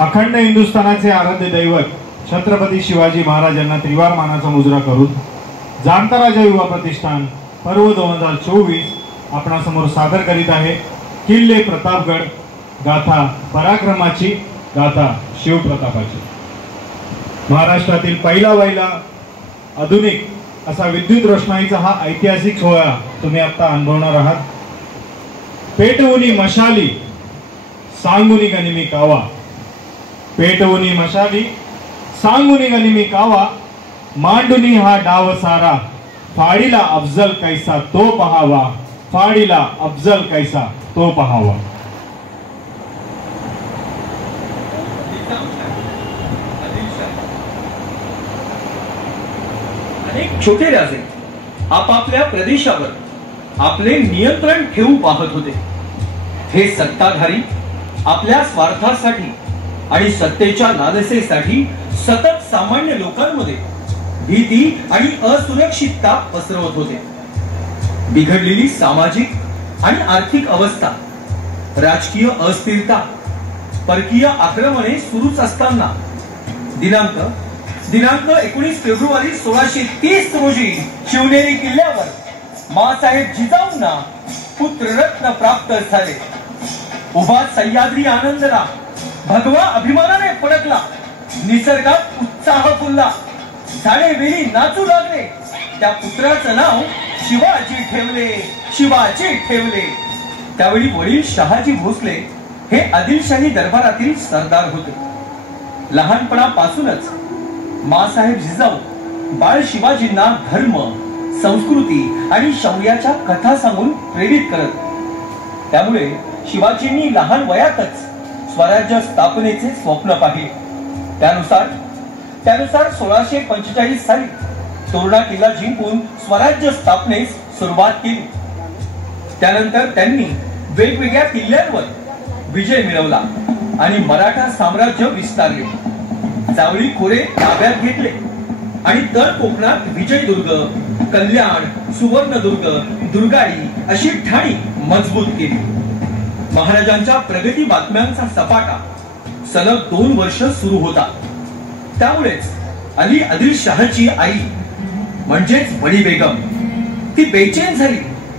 अखंड हिंदुस्थानाचे आराध्य दैवत छत्रपती शिवाजी महाराजांना त्रिवार मानाचा मुजरा करून जाणता राजा युवा प्रतिष्ठान पर्व 2024 आपणासमोर सादर करीत आहे किल्ले प्रतापगड गाथा पराक्रमाची गाथा शिवप्रतापाची। महाराष्ट्रातील पहिला आधुनिक असा विद्युत रोषणाईचा हा ऐतिहासिक सोहळा तुम्ही आता अनुभवणार आहात। पेटवुनी मशाली सांगुनी गनिमी कावा, पेटवुनी मशाली सांगुनी गनिमी कावा, मांडुनी हा डाव सारा, फाडीला अफजल कैसा तो पहावा, फाडीला अफजल कैसा तो पहावा। अनेक छोटे राजे आपापल्या प्रदेशावर आपले नियंत्रण ठेवू पाहत होते। हे सत्ताधारी आपल्या स्वार्थासाठी आणि सत्तेच्या लालसेसाठी सतत सामान्य लोकांमध्ये भीती आणि असुरक्षितता पसरवत होते। बिघडलेली सामाजिक आणि आर्थिक अवस्था, राजकीय अस्थिरता, परकीय आक्रमणे सुरूच असताना दिनांक 19 फेब्रुवारी 1630 रोजी शिवनेरी किल्ल्यावर माँसाहेब जिजाऊंना पुत्ररत्न प्राप्त झाले। उभा सह्याद्री आनंदला भगवा अभिमानाने फडकला, निसर्गात उत्साह फुलला, झाडे वेली नाचू लागले। त्या पुत्राचं नाव शिवाजी ठेवले। त्यावेळी वडील शहाजी भोसले हे आदिलशाही दरबारातील सरदार होते। लहानपणापासूनच माँसाहेब जिजाऊ बाळ शिवाजींना धर्म, संस्कृती आणि शौर्याच्या कथा सांगून प्रेरित करत। त्यामुळे शिवाजींनी लहान वयातच स्वराज्य स्थापनेचे स्वप्न पाहिले। त्यानुसार 1645 साली तोरणा किल्ला जिंकून स्वराज्य स्थापनेस सुरुवात केली। त्यानंतर त्यांनी वेगवेगळ्या किल्ल्यांवर विजय मिळवला आणि मराठा साम्राज्य विस्तारले। जावळी खोरे ताब्यात घेतले आणि तळ कोकणात विजयदुर्ग, कल्याण, सुवर्णदुर्ग, दुर्गाडी अशी ठाणी मजबूत केली। महाराजांच्या प्रगती बातम्यांचा सपाटा सलग 2 वर्ष सुरू होता। त्यामुळेच अली आदिलशाहची आई म्हणजेच बडी बेगम ती बेचैन झाली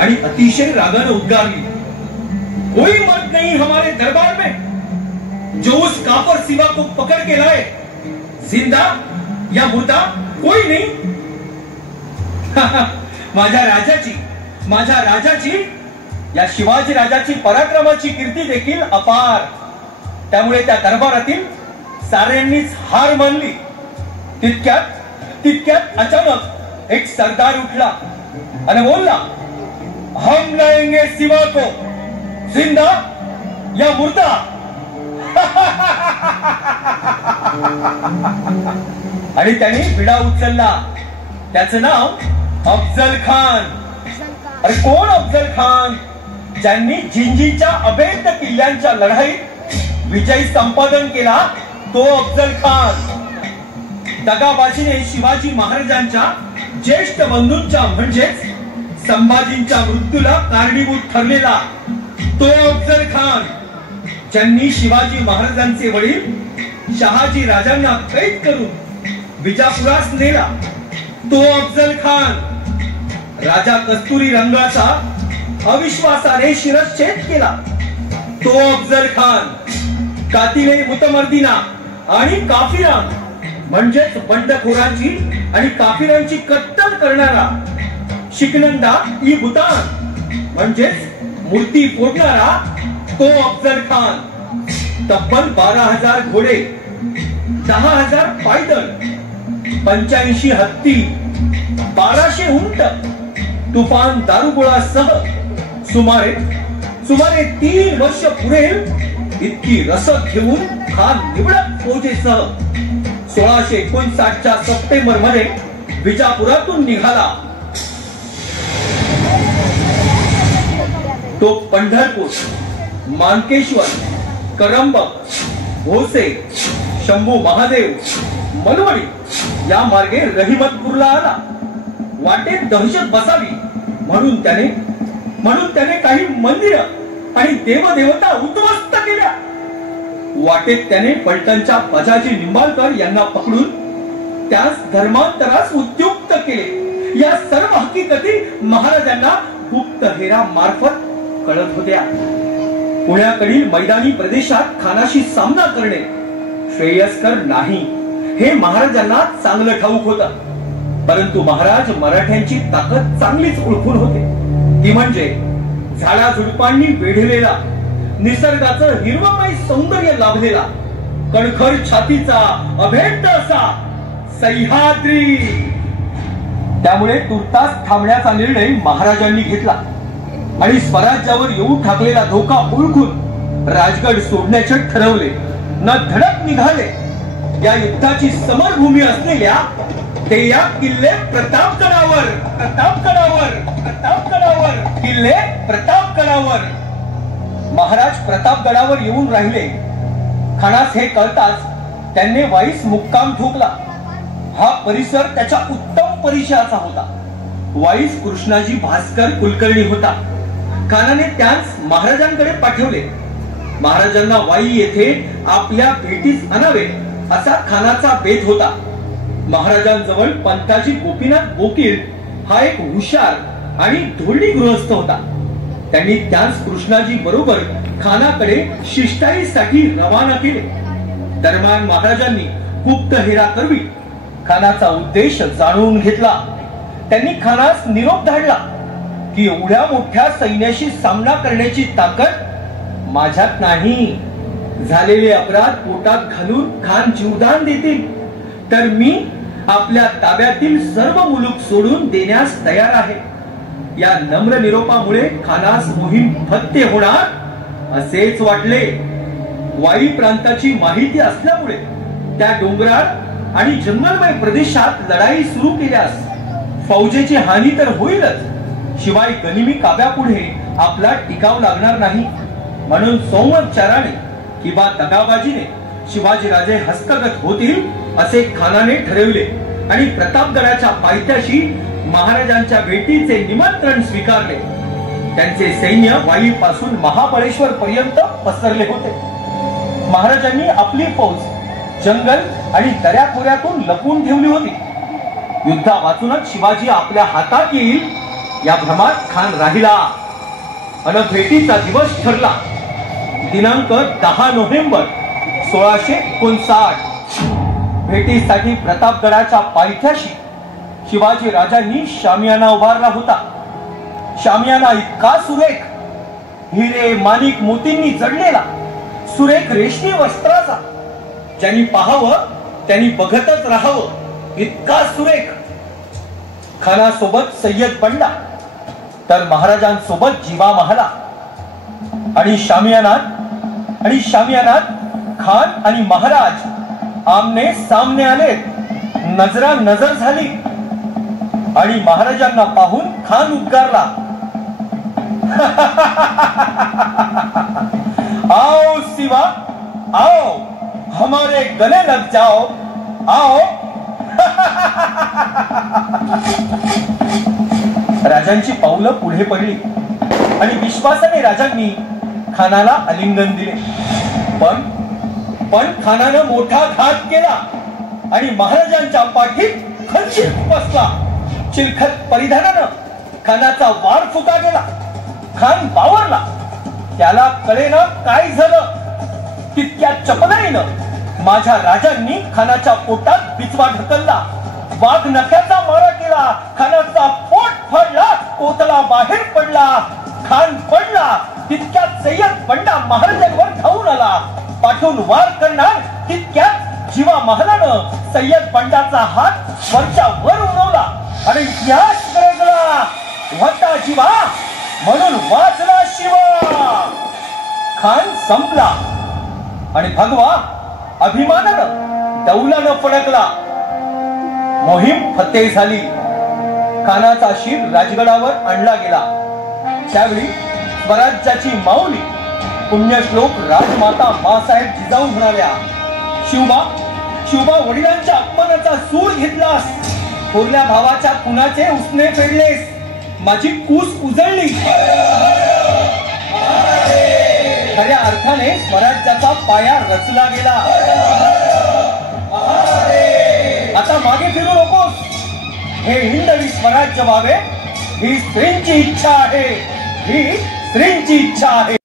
आणि अतिशय रागाने उद्गारली, कोई मर्द नहीं हमारे दरबार में जो उस काफर सिवा को पकड़ के लाए, जिंदा या मुर्दा कोई नहीं। माझ्या राजाची या शिवाजी राजाची पराक्रमाची कीर्ती देखील अपार। त्यामुळे त्या दरबारातील साऱ्यांनीच हार मानली। तितक्यात अचानक एक सरदार उठला आणि बोलला, हम लाएंगे सिवा को, जिंदा या मुर्दा। आणि त्याने विडा उचलला। त्याचं नाव अफजल खान। अरे कोण अफजल खान? ज्यांनी जिंजीच्या अभेद्य किल्ल्यांच्या लढाईत विजय संपादन केला तो अफजल खान। दगाबाजीने शिवाजी महाराजांच्या ज्येष्ठ बंधूंच्या म्हणजेच संभाजींच्या मृत्यूला कारणीभूत ठरलेला तो अफजल खान। ज्यांनी शिवाजी महाराजांचे वडील शहाजी राजांना कैद करून विजापुरास नेला तो अफजल खान। राजा कस्तुरी रंगाचा अविश्वासाने शिरच्छेद केला तो अफजल खान। कातिले मुतमर्दिना आणि काफिरा म्हणजेच बंडखोरांची आणि काफिरांची कत्तल करणारा शिकनंदा ई बुतान म्हणजेच मूर्ती फोडणारा तो अफजल खान। तब्बल 12,000 घोडे, 10,000 पायदळ, 85 हत्ती, 1200 उंट, तुफान दारुगोळासह सुमारे 3 वर्ष पुरेल इतकी रसद घेऊन हा निवडक फौजेसह 1659च्या सप्टेंबर मध्ये विजापुरातून निघाला। तो पंढरपूर, मानकेश्वर, करंबक, भोसे, शंभू महादेव, मलवडी या मार्गे रहिमतपूरला आला। वाटेत दहशत बसावी म्हणून त्याने काही मंदिर आणि देवदेवता उद्ध्वस्त केल्या। वाटेत त्याने पलटणच्या बजाजी निंबाळकर यांना पकडून त्यास धर्मांतरास उद्युक्त केले। या सर्व हकीकती महाराजांना गुप्तहेरा मार्फत कळत होत्या। पुण्याकडील मैदानी प्रदेशात खानाशी सामना करणे श्रेयस्कर नाही हे महाराजांना चांगलं ठाऊक होतं, परंतु महाराज मराठ्यांची ताकद चांगलीच ओळखून होते। ती म्हणजे झाडाझुडपांनी वेढलेला, निसर्गाचं हिरवंमय सौंदर्य लाभलेला, कणखर छातीचा अभेद्य असा सह्याद्री। त्यामुळे तुर्तास थांबण्याचा निर्णय महाराजांनी घेतला आणि स्वराज्यावर येऊ ठाकलेला धोका ओळखून राजगड सोडण्याचे ठरवले। न धडक निघाले। या युद्धाची समरभूमी असलेल्या ते या किल्ले प्रतापगडावर किल्ले प्रतापगडावर महाराज प्रतापगडावर येऊन राहिले। खानास हे कळताच त्यांनी वाईस मुक्काम ठोकला। हा परिसर त्याच्या उत्तम परिचयाचा होता। वाईस कृष्णाजी भास्कर कुलकर्णी होता। खानाने त्यास महाराजांकडे पाठवले। महाराजांना वाई येथे आपल्या भेटीस आणावे असा खानाचा बेत होता। महाराजांजवळ पंताजी गोपीनाथ बोकील हा एक हुशार आणि धोरणी गृहस्थ होता। त्यांनी त्यास कृष्णाजी बरोबर खानाकडे शिष्टाईसाठी रवाना केले। दरम्यान महाराजांनी गुप्तहेरा करवी खानाचा उद्देश जाणून घेतला। त्यांनी खानास निरोप धाडला की एवढ्या मोठ्या सैन्याशी सामना करण्याची ताकद माझ्यात नाही। झालेले अपराध पोटात घालून खान जीवदान देतील तर मी आपल्या ताब्यातील सर्व मुलूक सोडून देण्यास तयार आहे। या नम्र निरोपामुळे खानास मोहीम फत्ते होणार असेच वाटले। वाई प्रांताची माहिती असल्यामुळे त्या डोंगराळ आणि जंगलमय प्रदेशात लढाई सुरू केल्यास फौजेची हानी तर होईलच, शिवाय गनिमी काव्यापुढे आपला टिकाव लागणार नाही। म्हणून सोमचाराने किंवा दगाबाजीने शिवाजीराजे हस्तगत होतील असे खानाने ठरवले आणि प्रतापगडाच्या पायथ्याशी महाराजांच्या भेटीचे निमंत्रण स्वीकारले। त्यांचे सैन्य वाईपासून महाबळेश्वर पर्यंत पसरले होते। महाराजांनी आपली फौज जंगल आणि दऱ्याखोऱ्यातून लपून ठेवली होती। युद्धा वाचूनच शिवाजी आपल्या हातात येईल या भ्रमात खान राहिला। अन भेटीचा दिवस ठरला दिनांक 10 नोव्हेंबर 1659। भेटीसाठी प्रतापगडाच्या पायथ्याशी शिवाजी राजांनी शामियाना उभारला होता। शामियाना इतका सुरेख, हिरे माणिक मोतींनी जडलेला, सुरेख रेशमी वस्त्राचा, ज्यांनी पाहावं त्यांनी बघतच राहावं इतका सुरेख। खानासोबत सय्यद बंडा तर महाराजांसोबत जीवा महाला आणि शामियानात खान आणि महाराज आमने सामने आले। नजरा नजर झाली आणि महाराजांना पाहून खान उद्गारला, आओ शिवा आओ, हमारे गले लग जाओ, आओ। राजांची पावलं पुढे पडली आणि विश्वासाने राजांनी खानाला आलिंगन दिले। पण खानानं मोठा घात केला आणि महाराजांच्या पाठीत खंजीर खुपसला। चिलखत परिधानानं खानाचा वार फुका गेला। खान बावरला, त्याला कळेना काय झालं। तितक्या चपलाईनं माझ्या राजांनी खानाच्या पोटात बिचवा ढकलला, वाघ नख्याचा मारा केला। खानाचा पोट फाडला, कोतला बाहेर पडला, खान पडला। तितक्यात सय्यद बंडा महाराजांवर धावून आला। पाठून वार करणार तितक्यात जीवा महालानं सय्यद बंडाचा हात वरच्या वर उडवला आणि इतिहास गरजला। होता जीवा म्हणून वाचला शिवा। खान संपला आणि भगवा अभिमानानं दौलानं फडकला। मोहीम फत्ते झाली। खानाचा शीर राजगडावर आणला गेला। त्यावेळी स्वराज्याची माऊली पुण्यश्लोक राजमाता मासाहेब जिजाऊ म्हणाल्या, शिवबा वडिलांच्या अपमानाचा सूर घेतलास, थोरल्या भावाच्या खुनाचे उसने फेडलेस, माझी कूस उजळली। खऱ्या अर्थाने स्वराज्याचा पाया रचला गेला. आता मागे फिरू नकोस. हे हिंदवी स्वराज्य व्हावे ही स्त्रींची इच्छा आहे. ही स्त्रींची इच्छा आहे.